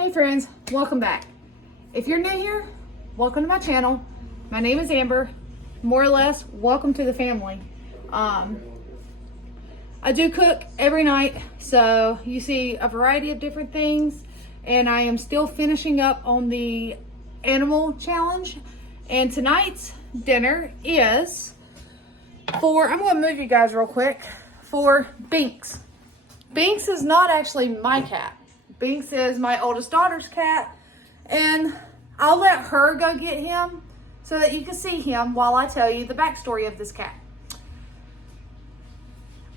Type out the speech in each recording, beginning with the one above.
Hey friends, welcome back. If you're new here, welcome to my channel. My name is Amber. More or less, welcome to the family. I do cook every night, so you see a variety of different things, and I am still finishing up on the animal challenge. And tonight's dinner is for, I'm going to move you guys real quick, for Binx. Binx is not actually my cat. Binx is my oldest daughter's cat, and I'll let her go get him so that you can see him while I tell you the backstory of this cat.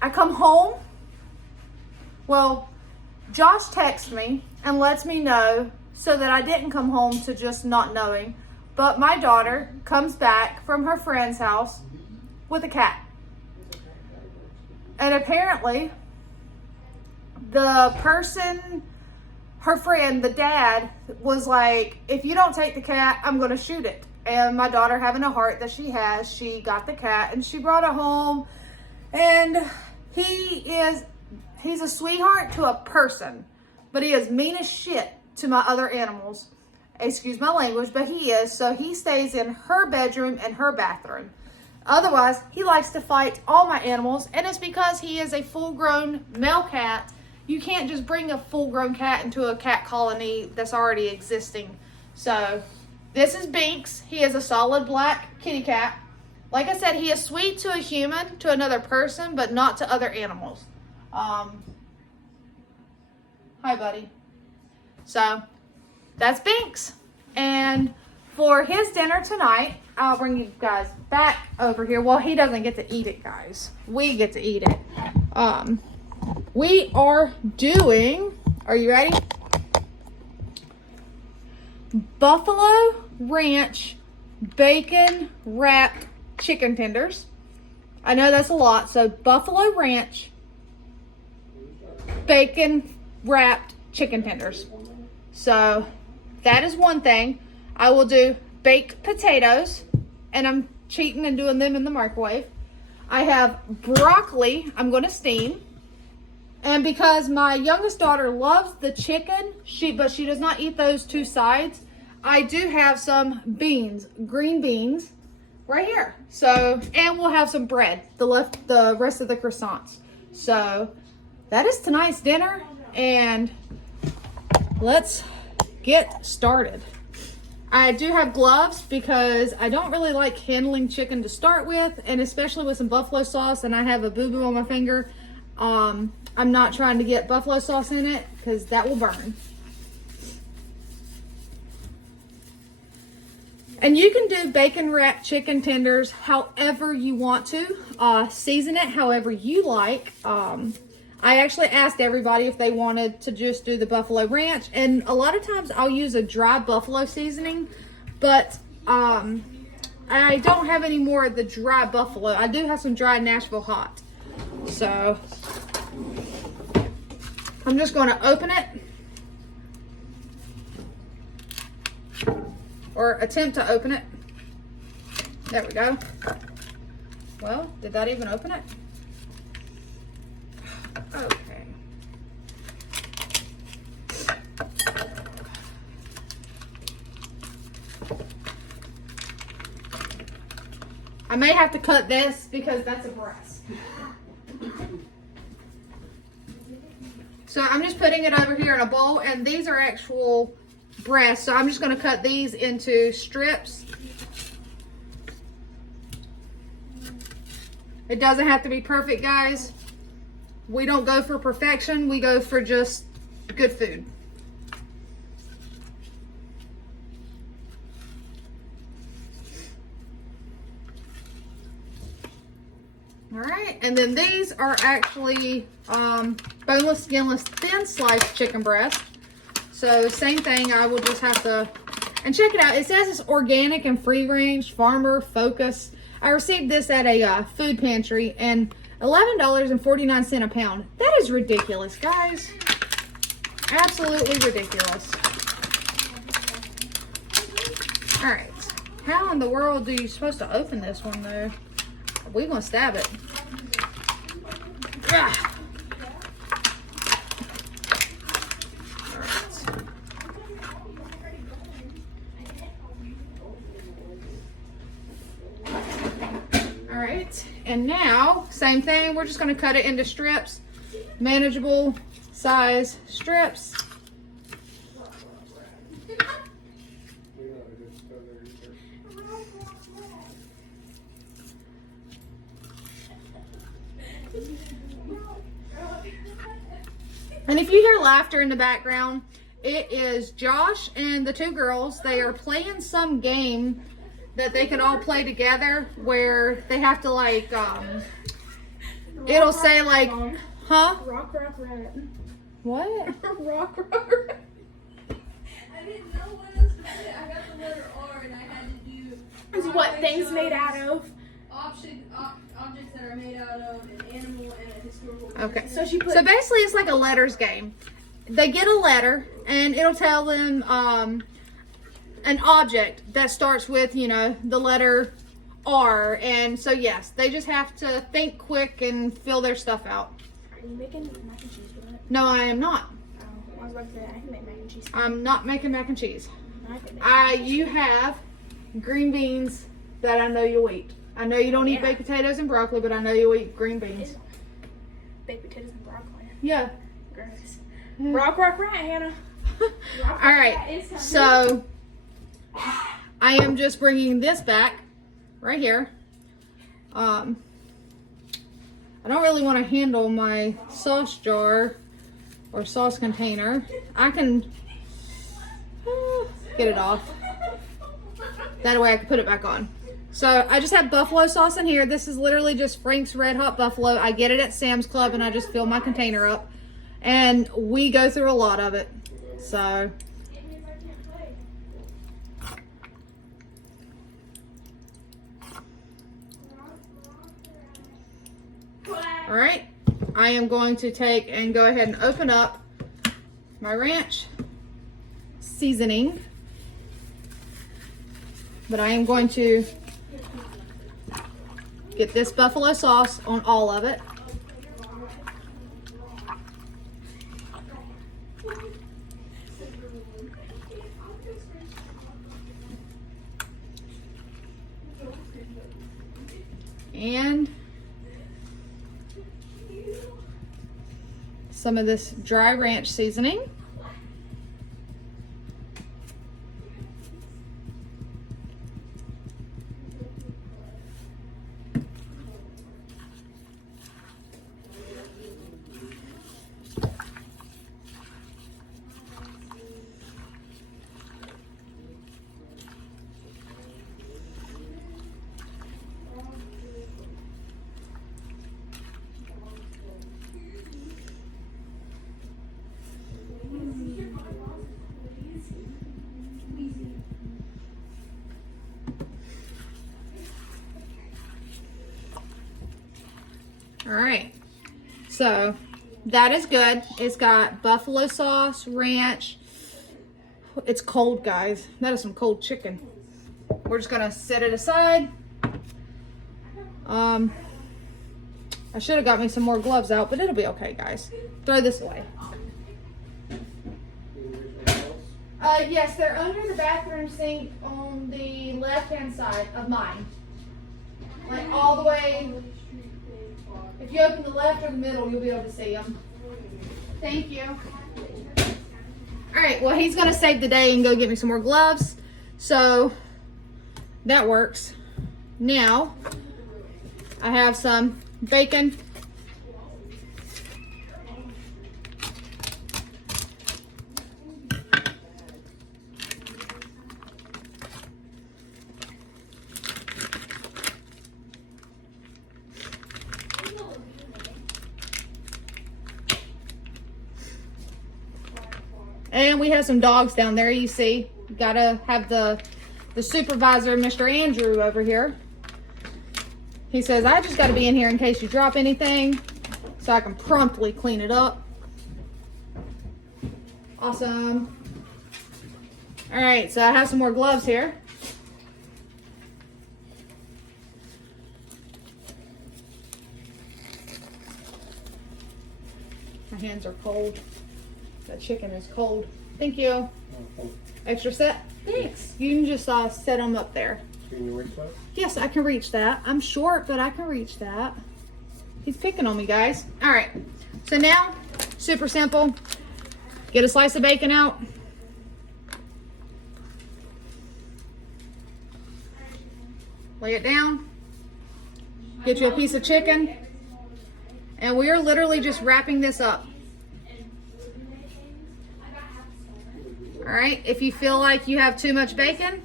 I come home, well, Josh texts me and lets me know so that I didn't come home to just not knowing, but my daughter comes back from her friend's house with a cat. And apparently, the person, her friend, the dad, was like, if you don't take the cat, I'm going to shoot it. And my daughter, having a heart that she has, she got the cat and she brought it home. And he's a sweetheart to a person, but he is mean as shit to my other animals. Excuse my language, but he is. So he stays in her bedroom and her bathroom. Otherwise, he likes to fight all my animals, and it's because he is a full-grown male cat. You can't just bring a full-grown cat into a cat colony that's already existing. So this is Binx. He is a solid black kitty cat. Like I said, he is sweet to a human, to another person, but not to other animals. Hi, buddy. So that's Binx. And for his dinner tonight, I'll bring you guys back over here. Well, he doesn't get to eat it, guys. We get to eat it. We are doing, are you ready? Buffalo Ranch bacon wrapped chicken tenders. I know that's a lot. So Buffalo Ranch bacon wrapped chicken tenders. So that is one thing. I will do baked potatoes, and I'm cheating and doing them in the microwave. I have broccoli I'm going to steam. And because my youngest daughter loves the chicken, but she does not eat those two sides, I do have some beans, green beans, right here. So, and we'll have some bread, the rest of the croissants. So that is tonight's dinner, and let's get started. I do have gloves because I don't really like handling chicken to start with, and especially with some buffalo sauce, and I have a boo-boo on my finger. I'm not trying to get buffalo sauce in it because that will burn. And you can do bacon wrapped chicken tenders however you want to. Season it however you like. I actually asked everybody if they wanted to just do the Buffalo Ranch, and a lot of times I'll use a dry buffalo seasoning, but I don't have any more of the dry buffalo. I do have some dry Nashville hot. So I'm just going to open it, or attempt to open it. There we go. Well, did that even open it? Okay. I may have to cut this because that's a breast. So I'm just putting it over here in a bowl, and these are actual breasts. So I'm just going to cut these into strips. It doesn't have to be perfect, guys. We don't go for perfection. We go for just good food. All right, and then these are actually boneless, skinless, thin sliced chicken breast. So same thing, I will just have to, and check it out. It says it's organic and free range, farmer focus. I received this at a food pantry, and $11.49 a pound. That is ridiculous, guys. Absolutely ridiculous. All right, how in the world are you supposed to open this one though? We're gonna stab it. Ah. All right. and now, same thing, we're just gonna cut it into strips, manageable size strips. And if you hear laughter in the background, it is Josh and the two girls. They are playing some game that they can all play together where they have to like, it'll say like, huh? Rock, rock, rat. What? Rock, rock, rat. I didn't know what else to put. I got the letter R and I had to do. Is what things made out of. Objects that are made out of an animal and a historical. Okay. So basically it's like a letters game. They get a letter and it'll tell them an object that starts with, you know, the letter R. And so yes, they just have to think quick and fill their stuff out. Are you making mac and cheese with it? No, I am not. Oh, I was about to say I can make mac and cheese. I'm not making mac and cheese. I can make You have green beans that I know you'll eat. I know you don't eat baked potatoes and broccoli, but I know you'll eat green beans. Baked potatoes and broccoli. Yeah. Gross. Rock, rock, rat, Hannah. All right. So I am just bringing this back right here. I don't really want to handle my sauce jar or sauce container. I can get it off. That way I can put it back on. So I just have buffalo sauce in here. This is literally just Frank's Red Hot Buffalo. I get it at Sam's Club and I just fill my container up. And we go through a lot of it. So all right, I am going to take and go ahead and open up my ranch seasoning. But I am going to get this buffalo sauce on all of it. And some of this dry ranch seasoning. All right, so that is good. It's got buffalo sauce, ranch. It's cold, guys. That is some cold chicken. We're just gonna set it aside. I should have got me some more gloves out, but it'll be okay, guys. Throw this away. Yes, they're under the bathroom sink on the left-hand side of mine. Like all the way. If you open the left or the middle, you'll be able to see them. Thank you. All right, well, he's gonna save the day and go get me some more gloves. So that works. Now, I have some bacon. And we have some dogs down there, you see. Gotta have the supervisor, Mr. Andrew, over here. He says, I just gotta be in here in case you drop anything so I can promptly clean it up. Awesome. All right, so I have some more gloves here. My hands are cold. That chicken is cold. Thank you. Extra set? Thanks. You can just set them up there. Can you reach that? Yes, I can reach that. I'm short, but I can reach that. He's picking on me, guys. All right. So now, super simple. Get a slice of bacon out. Lay it down. Get you a piece of chicken. And we are literally just wrapping this up. All right. If you feel like you have too much bacon,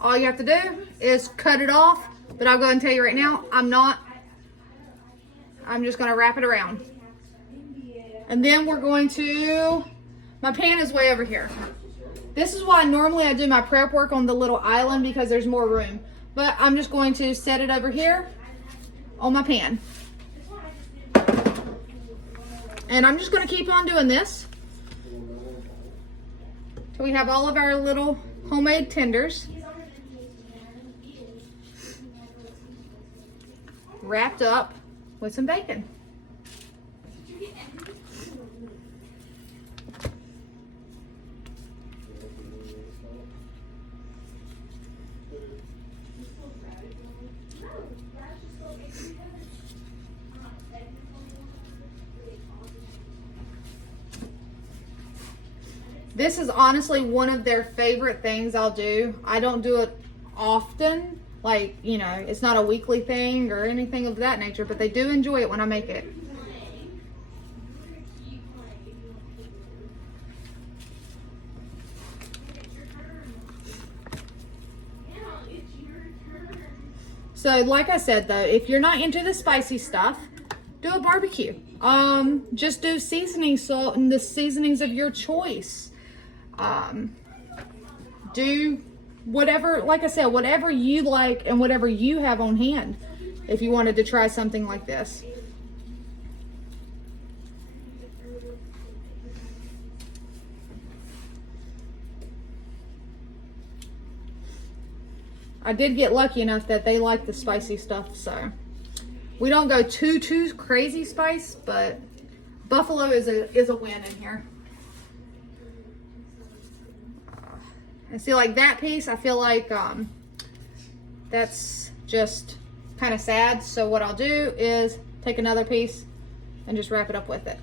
all you have to do is cut it off. But I'll go ahead and tell you right now, I'm not. I'm just going to wrap it around. And then we're going to, my pan is way over here. This is why normally I do my prep work on the little island because there's more room. But I'm just going to set it over here on my pan. And I'm just going to keep on doing this till we have all of our little homemade tenders wrapped up with some bacon. This is honestly one of their favorite things I'll do. I don't do it often. Like, you know, it's not a weekly thing or anything of that nature, but they do enjoy it when I make it. So, like I said, though, if you're not into the spicy stuff, do a barbecue. Just do seasoning salt and the seasonings of your choice. Do whatever, like I said, whatever you like and whatever you have on hand if you wanted to try something like this. I did get lucky enough that they like the spicy stuff, so we don't go too crazy spice, but buffalo is a win in here. And see, like that piece, I feel like that's just kind of sad. So what I'll do is take another piece and just wrap it up with it.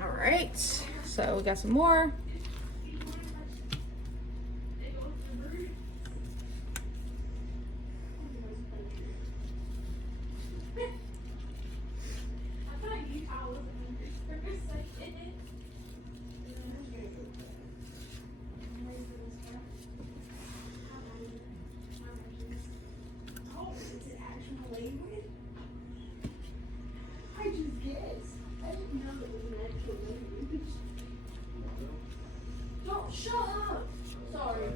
All right, so we got some more. Shut up. Sorry.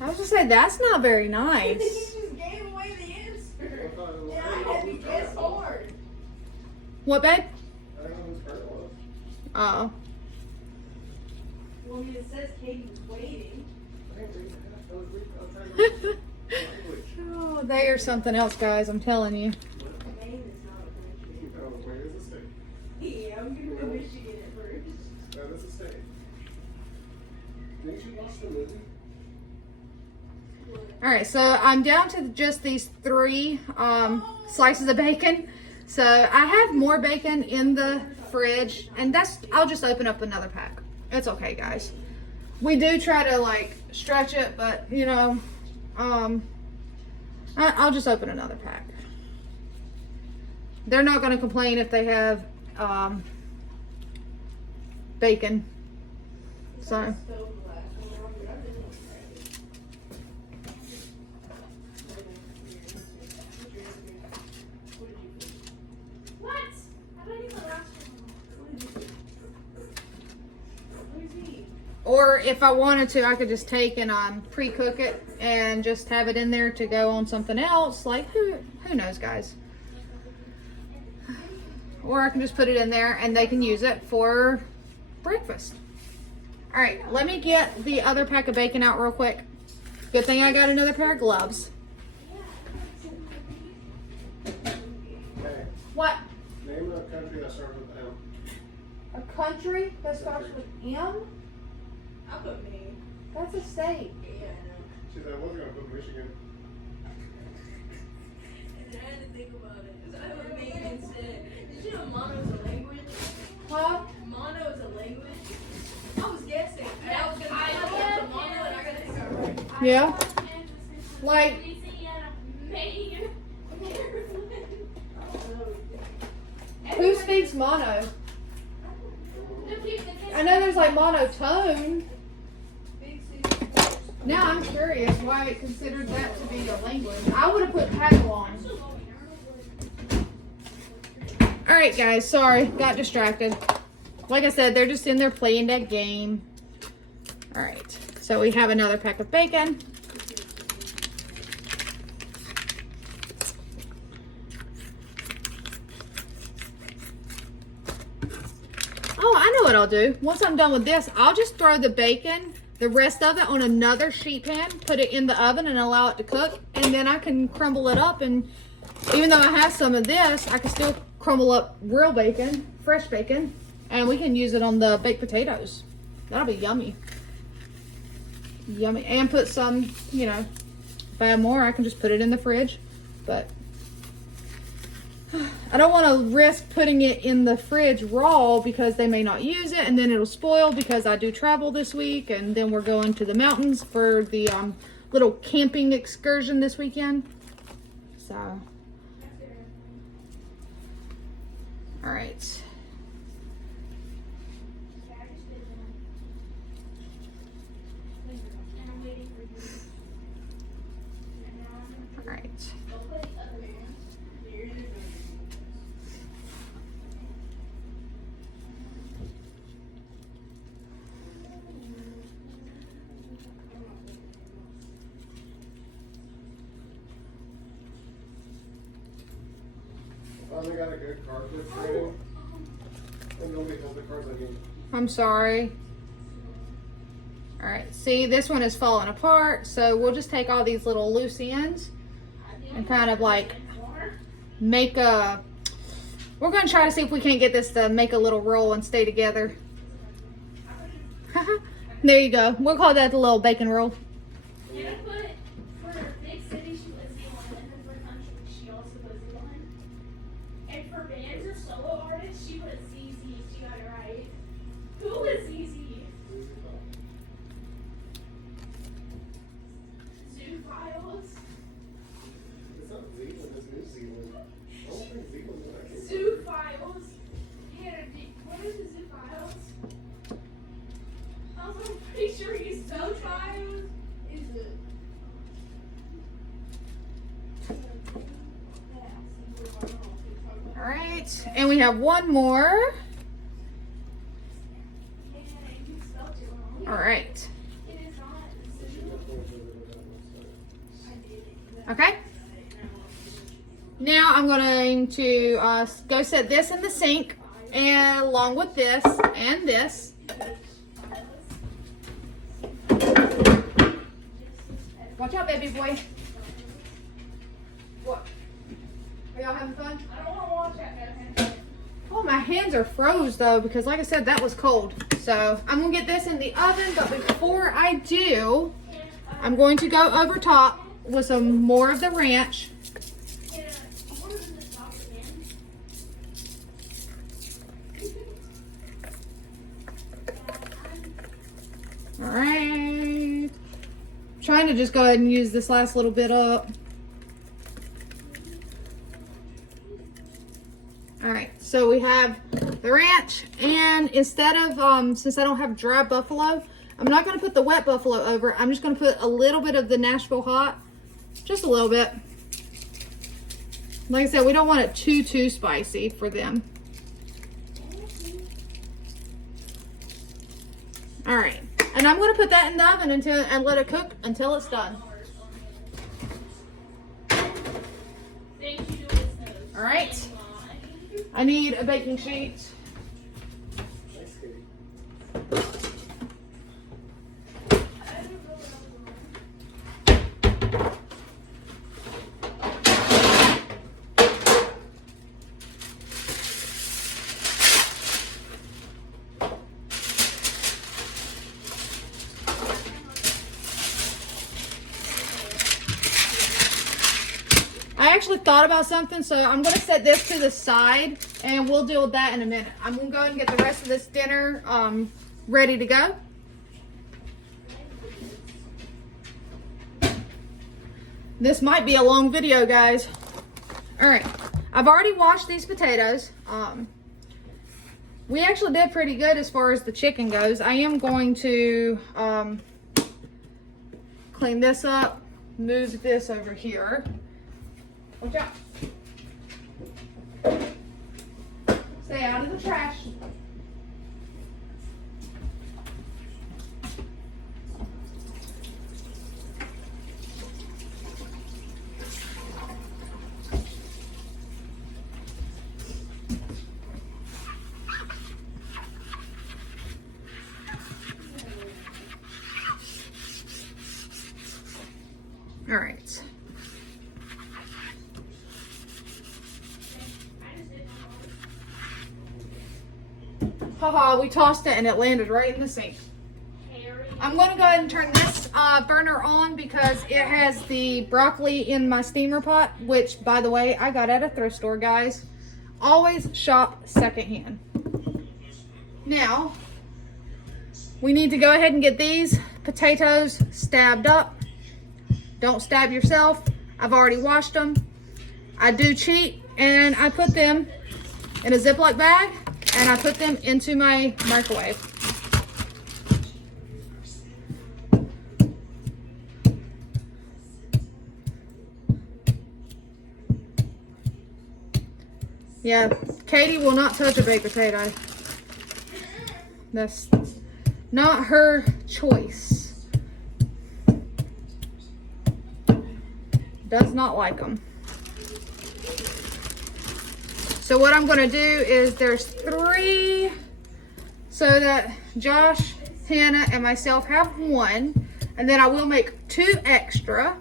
I was just say that's not very He nice. just gave away the answer. And I had to guess hard. What, babe? I don't know whose card it was. Oh. Well, I mean, it says Katie was waiting. I didn't read that. I was trying to read language. Oh, they are something else, guys. I'm telling you. Maine is not a country. Oh, where is the state? Yeah, I'm gonna go Michigan at first. That is a state. Didn't you watch the movie? All right, so I'm down to just these 3 slices of bacon. So I have more bacon in the fridge, and I'll just open up another pack. It's okay, guys. We do try to like stretch it, but you know, I'll just open another pack. They're not going to complain if they have bacon. So Or if I wanted to, I could just take and pre-cook it and just have it in there to go on something else. Like, who knows, guys? Or I can just put it in there and they can use it for breakfast. All right, let me get the other pack of bacon out real quick. Good thing I got another pair of gloves. Hey, What? name a country that starts with M. A country that starts with M? I put Maine. That's a state. Yeah, I know. She said, I was gonna put Michigan. And I had to think about it. So I put Maine instead. Did you know mono is a language? Huh? Mono is a language? I was guessing. And I was gonna put mono and I gotta think I'm right. Yeah. Like, who speaks mono? I know there's like monotone. Now I'm curious why it considered that to be a language. I would have put Tagalong. All right, guys. Sorry, got distracted. Like I said, they're just in there playing that game. All right. So we have another pack of bacon. Oh, I know what I'll do. Once I'm done with this, I'll just throw the bacon, the rest of it, on another sheet pan, put it in the oven and allow it to cook, and then I can crumble it up. And even though I have some of this, I can still crumble up real bacon, fresh bacon, and we can use it on the baked potatoes. That'll be yummy. Yummy. And put some, you know, if I have more, I can just put it in the fridge. But I don't want to risk putting it in the fridge raw because they may not use it and then it'll spoil because I do travel this week and then we're going to the mountains for the little camping excursion this weekend. So, all right. All right. Finally got a good card flip training. And nobody held the cards again. I'm sorry. All right, see, this one is falling apart, so we'll just take all these little loose ends and kind of like make a, we're gonna try to see if we can't get this to make a little roll and stay together. There you go. We'll call that the little bacon roll. And I put, for big city, she was Z1, and then for country, she also was Z1. And for bands or solo artists, she was ZZ. She got it right. Who was ZZ? Zoo Files? It's not Zealand, it's New Zealand. I don't think Zealand's what I came Zoo Files? Yeah, what is the Zoo Files? I'm pretty sure he's Zoo Files. Is it? All right, and we have one more. And you spelled it wrong. All right, It is not Zoo. okay. Now I'm going to go set this in the sink, and along with this and this. Watch out, baby boy. What? Are y'all having fun? I don't want to watch that. Oh, my hands are froze though because like I said, that was cold. So I'm gonna get this in the oven, but before I do, I'm going to go over top with some more of the ranch. All right. Trying to just go ahead and use this last little bit up. All right, so we have the ranch, and instead of, since I don't have dry buffalo, I'm not gonna put the wet buffalo over. I'm just gonna put a little bit of the Nashville hot, just a little bit. Like I said, we don't want it too spicy for them. All right, And I'm gonna put that in the oven and let it cook until it's done. All right. I need a baking sheet. Thanks, Katie. I actually thought about something, so I'm going to set this to the side, and we'll deal with that in a minute. I'm going to go ahead and get the rest of this dinner ready to go. This might be a long video, guys. All right, I've already washed these potatoes. We actually did pretty good as far as the chicken goes. I am going to clean this up, move this over here. Watch out. Stay out of the trash. All right. Haha, we tossed it and it landed right in the sink. I'm going to go ahead and turn this burner on because it has the broccoli in my steamer pot, which, by the way, I got at a thrift store, guys. Always shop secondhand. Now, we need to go ahead and get these potatoes stabbed up. Don't stab yourself. I've already washed them. I do cheat, and I put them in a Ziploc bag, and I put them into my microwave. Yeah, Katie will not touch a baked potato. That's not her choice. Does not like them. So what I'm gonna do is there's 3 so that Josh, Hannah, and myself have 1. And then I will make 2 extra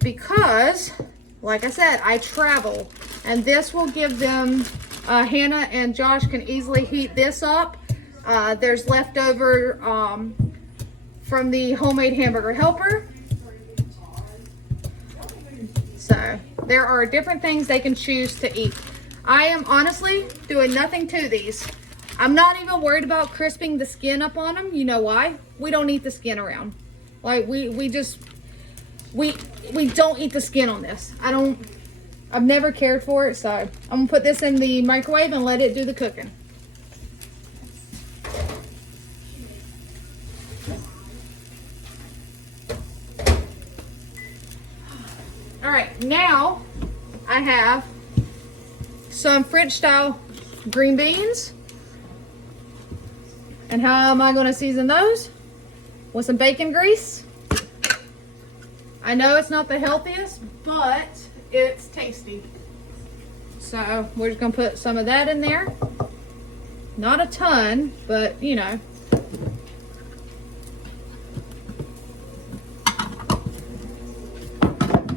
because, like I said, I travel. And this will give them, Hannah and Josh can easily heat this up. There's leftover from the homemade hamburger helper. So there are different things they can choose to eat. I am honestly doing nothing to these. I'm not even worried about crisping the skin up on them. You know why? We don't eat the skin around. Like we don't eat the skin on this. I've never cared for it, so I'm gonna put this in the microwave and let it do the cooking. All right, now I have some French style green beans. And how am I gonna season those? With some bacon grease. I know it's not the healthiest, but it's tasty. So we're just gonna put some of that in there. Not a ton, but you know.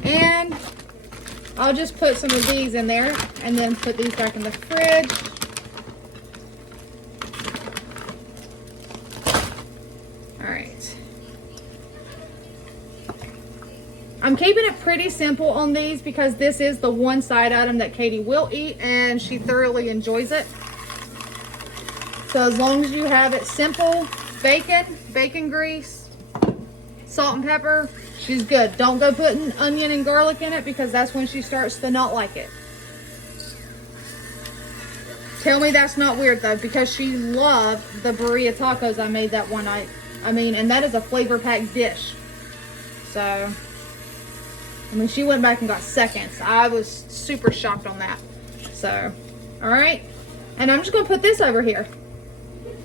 And I'll just put some of these in there and then put these back in the fridge. All right. I'm keeping it pretty simple on these because this is the one side item that Katie will eat and she thoroughly enjoys it. So as long as you have it simple, bacon grease, salt and pepper, she's good. Don't go putting onion and garlic in it because that's when she starts to not like it. Tell me that's not weird though, because she loved the burrito tacos I made that one night. I mean, and that is a flavor packed dish. So, I mean, she went back and got seconds. I was super shocked on that. So, all right. And I'm just gonna put this over here.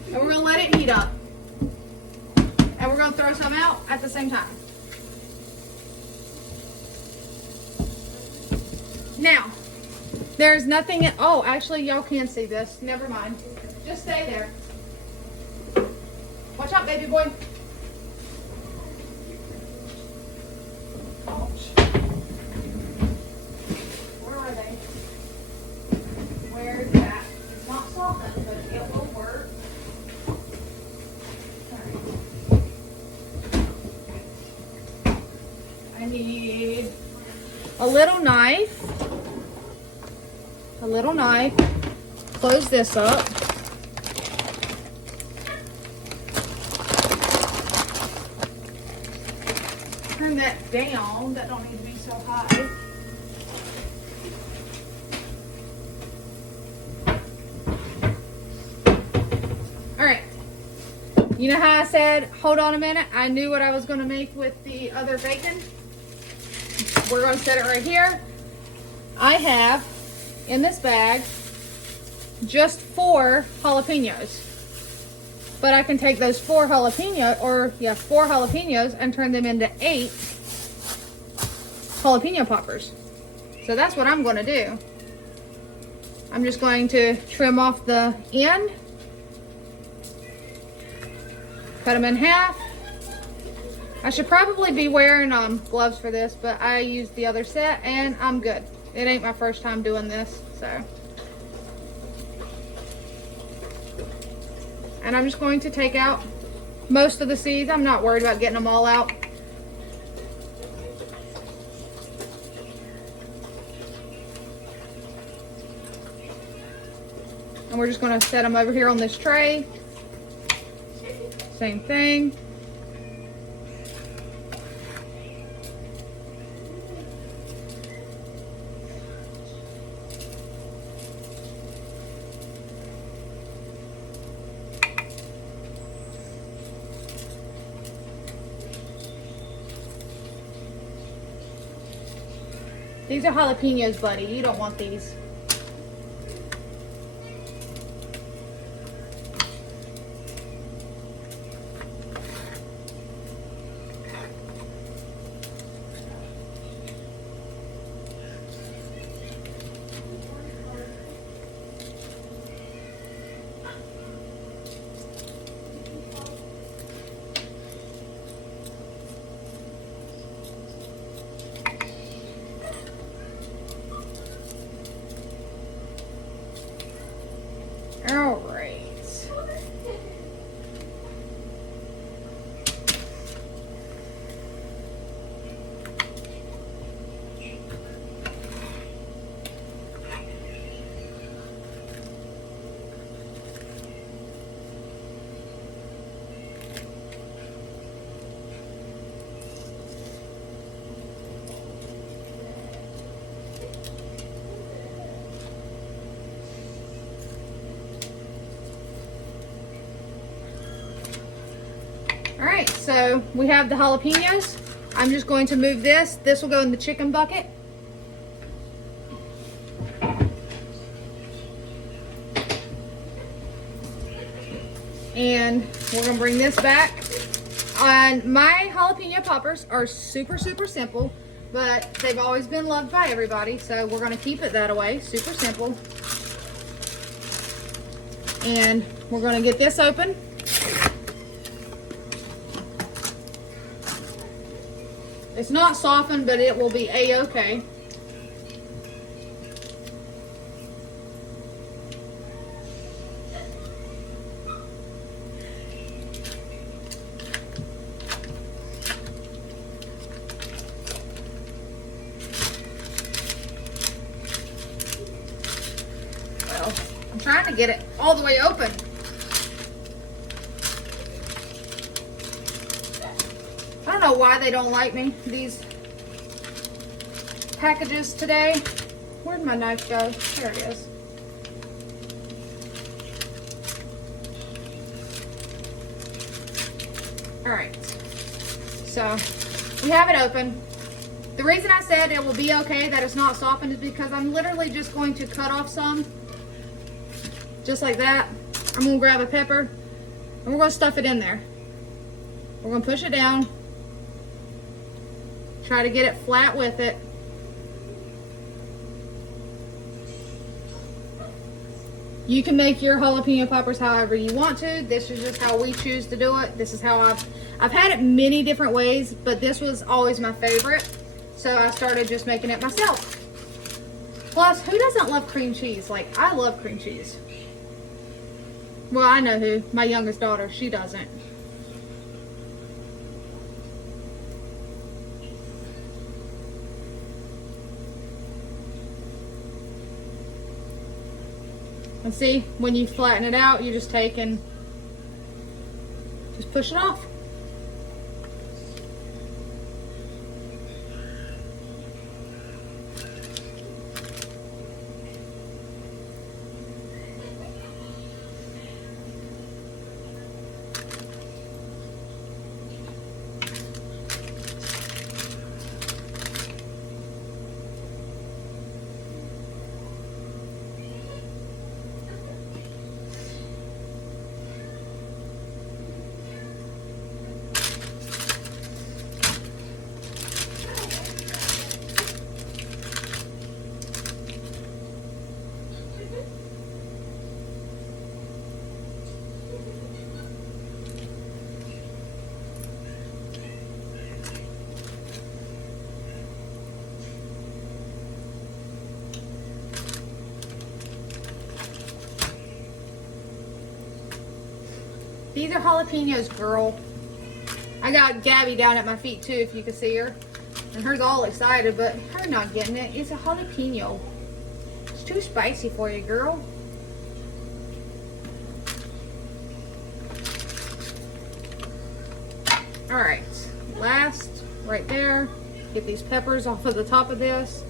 And we're gonna let it heat up. And we're gonna throw some out at the same time. Now, there's nothing in, oh, actually y'all can see this. Never mind. Just stay there. Watch out, baby boy. Ouch. Where are they? Where's that? It's not softened, but it will work. Alright. I need a little knife. A little knife. Close this up. Turn that down. That don't need to be so high. All right. You know how I said, hold on a minute? I knew what I was going to make with the other bacon. We're going to set it right here. I have in this bag just 4 jalapenos. But I can take those 4 jalapenos and turn them into 8 jalapeno poppers. So that's what I'm going to do. I'm just going to trim off the end, cut them in half. I should probably be wearing gloves for this, but I used the other set and I'm good. It ain't my first time doing this, so. And I'm just going to take out most of the seeds. I'm not worried about getting them all out. And we're just going to set them over here on this tray. Same thing. These are jalapenos, buddy. You don't want these. All right. All right, so we have the jalapenos. I'm just going to move this. This will go in the chicken bucket. And we're gonna bring this back. And my jalapeno poppers are super, super simple, but they've always been loved by everybody. So we're gonna keep it that way, super simple. And we're gonna get this open. It's not softened, but it will be a-okay. Well, I'm trying to get it all the way open. I don't know why they don't like me, these packages today. Where'd my knife go? There it is. All right, so we have it open. The reason I said it will be okay that it's not softened is because I'm literally just going to cut off some, just like that. I'm gonna grab a pepper and we're gonna stuff it in there. We're gonna push it down. Try to get it flat with it. You can make your jalapeno poppers however you want to. This is just how we choose to do it. This is how I've had it many different ways, but this was always my favorite. So I started just making it myself. Plus, who doesn't love cream cheese? Like, I love cream cheese. Well, I know who. My youngest daughter. She doesn't. And see, when you flatten it out, you just take and just push it off. These are jalapenos, girl. I got Gabby down at my feet too, if you can see her. And her's all excited, but her not getting it. It's a jalapeno. It's too spicy for you, girl. All right, last right there. Get these peppers off of the top of this.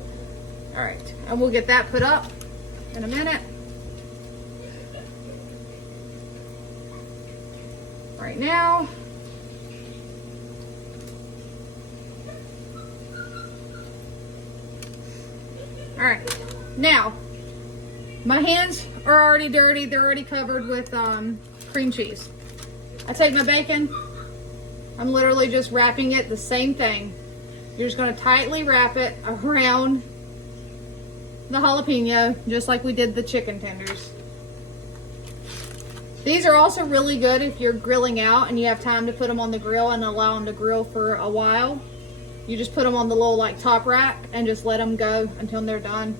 All right, and we'll get that put up in a minute. Right now. All right, now my hands are already dirty. They're already covered with cream cheese. I take my bacon. I'm literally just wrapping it the same thing. You're just going to tightly wrap it around the jalapeno, just like we did the chicken tenders. These are also really good if you're grilling out and you have time to put them on the grill and allow them to grill for a while. You just put them on the little like top rack and just let them go until they're done.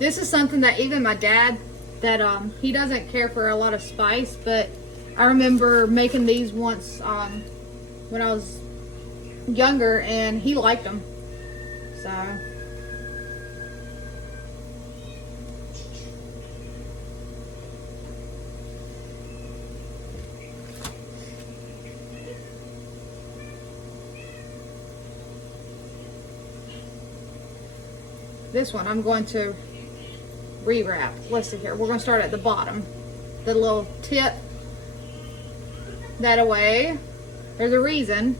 This is something that even my dad, that he doesn't care for a lot of spice, but I remember making these once when I was younger and he liked them. So this one I'm going to rewrap. Let's see here. We're going to start at the bottom. The little tip that away. There's a reason.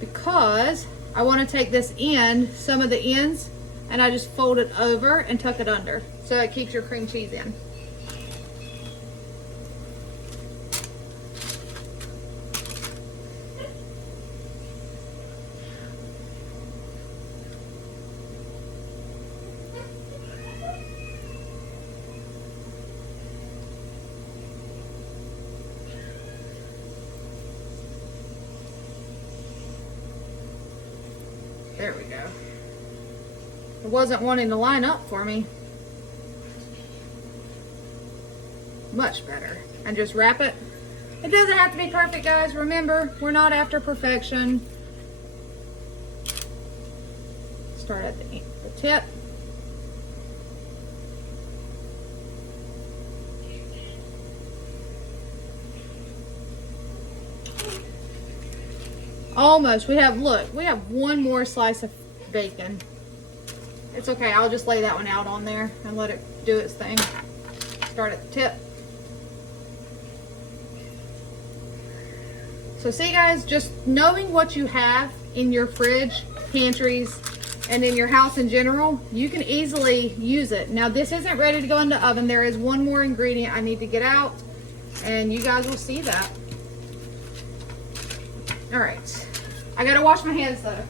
Because I want to take this end, some of the ends, and I just fold it over and tuck it under. So it keeps your cream cheese in. There we go. It wasn't wanting to line up for me. Much better. And just wrap it. It doesn't have to be perfect, guys. Remember, we're not after perfection. Start at the tip. Almost. We have, look, we have one more slice of bacon. It's okay. I'll just lay that one out on there and let it do its thing. Start at the tip. So see guys, just knowing what you have in your fridge, pantries, and in your house in general, you can easily use it. Now this isn't ready to go in the oven. There is one more ingredient I need to get out, and you guys will see that. All right, I gotta wash my hands though.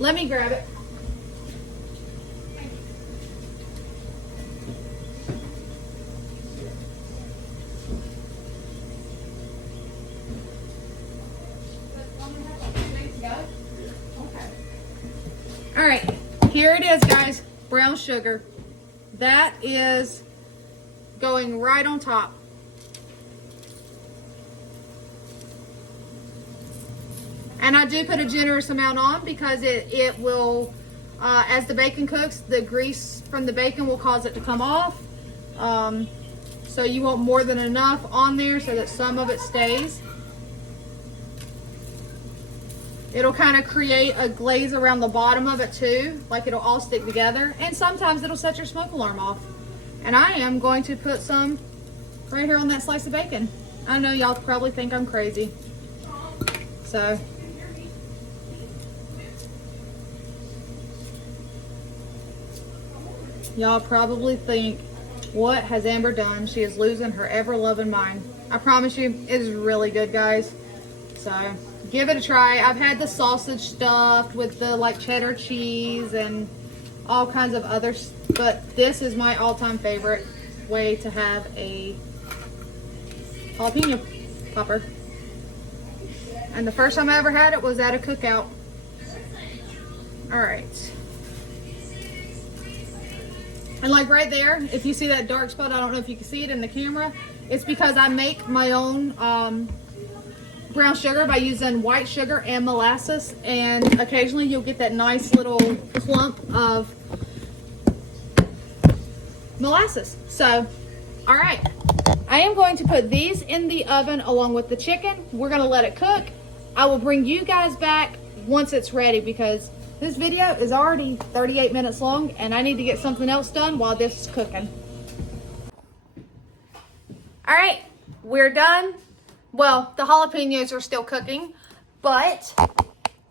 Let me grab it. All right, here it is, guys. Brown sugar. That is going right on top. And I do put a generous amount on because it will, as the bacon cooks, the grease from the bacon will cause it to come off. So you want more than enough on there so that some of it stays. It'll kind of create a glaze around the bottom of it too, like it'll all stick together. And sometimes it'll set your smoke alarm off. And I am going to put some right here on that slice of bacon. I know y'all probably think I'm crazy. So. Y'all probably think, what has Amber done? She is losing her ever-loving mind. I promise you, it is really good, guys. So, give it a try. I've had the sausage stuffed with the like cheddar cheese and all kinds of others, but this is my all-time favorite way to have a jalapeno popper. And the first time I ever had it was at a cookout. All right. And like right there, if you see that dark spot, I don't know if you can see it in the camera, it's because I make my own brown sugar by using white sugar and molasses, and occasionally you'll get that nice little clump of molasses. So, all right, I am going to put these in the oven along with the chicken. We're gonna let it cook. I will bring you guys back once it's ready because this video is already 38 minutes long and I need to get something else done while this is cooking. All right, we're done. Well, the jalapenos are still cooking, but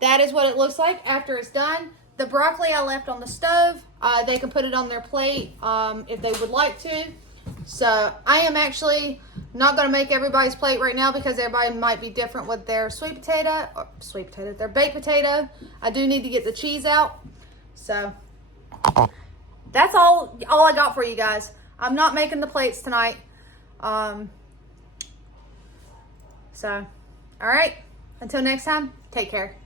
that is what it looks like after it's done. The broccoli I left on the stove. They can put it on their plate if they would like to. So I am actually not going to make everybody's plate right now because everybody might be different with their their baked potato. I do need to get the cheese out. So that's all I got for you guys. I'm not making the plates tonight. So, all right, until next time, take care.